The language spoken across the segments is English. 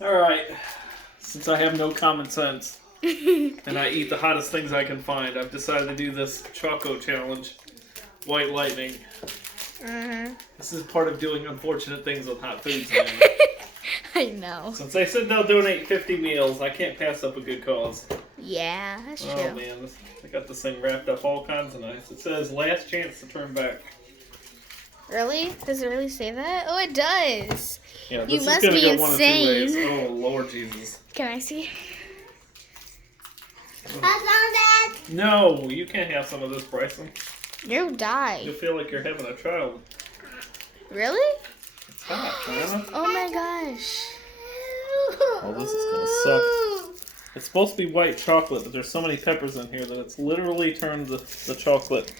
Alright, since I have no common sense, and I eat the hottest things I can find, I've decided to do this Choco challenge. White lightning. This is part of doing unfortunate things with hot foods. I know. Since they said they'll donate 50 meals, I can't pass up a good cause. Yeah, that's true. Oh man, I got this thing wrapped up all kinds of nice. It says last chance to turn back. Really? Does it really say that? Oh, it does. Yeah, this You is must gonna be go one of two ways. insane. Oh Lord Jesus. Can I see? No, you can't have some of this, Bryson. You'll die. You'll feel like you're having a child. Really? It's hot, Diana. Oh my gosh. Oh, this is gonna suck. It's supposed to be white chocolate, but there's so many peppers in here that it's literally turned the chocolate.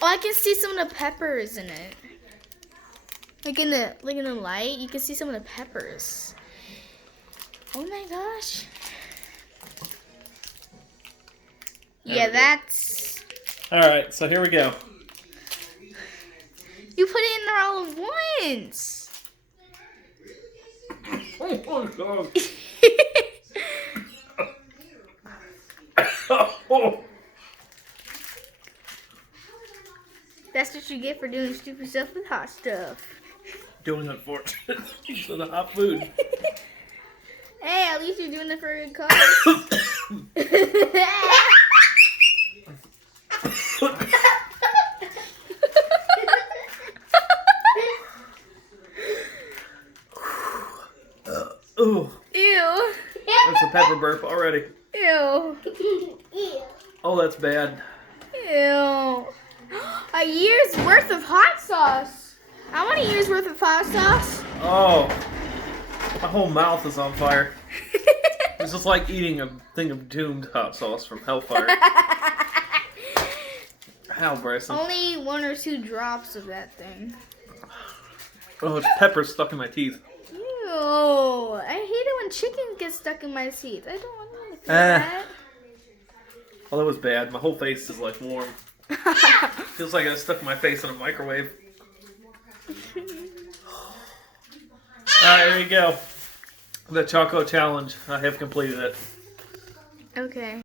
Oh, I can see some of the peppers in it. Like in the light, you can see some of the peppers. Oh my gosh. Yeah, that's... Alright, so here we go. You put it in there all at once. Oh my God. That's what you get for doing stupid stuff with hot stuff. Doing unfortunate things with the hot food. Hey, at least you're doing it for a good cause. Ooh. Ew. That's a pepper burp already. Ew. Oh, that's bad. Ew. A year's worth of hot sauce. I want a year's worth of hot sauce. Oh. My whole mouth is on fire. It's just like eating a thing of doomed hot sauce from Hellfire. How, Bryson? Only 1 or 2 drops of that thing. Oh, it's pepper stuck in my teeth. Ew. I hate it when chicken gets stuck in my teeth. I don't want to feel that. Well, that was bad. My whole face is like warm. Feels like I stuck my face in a microwave. Alright, there you go. The Choco challenge. I have completed it. Okay.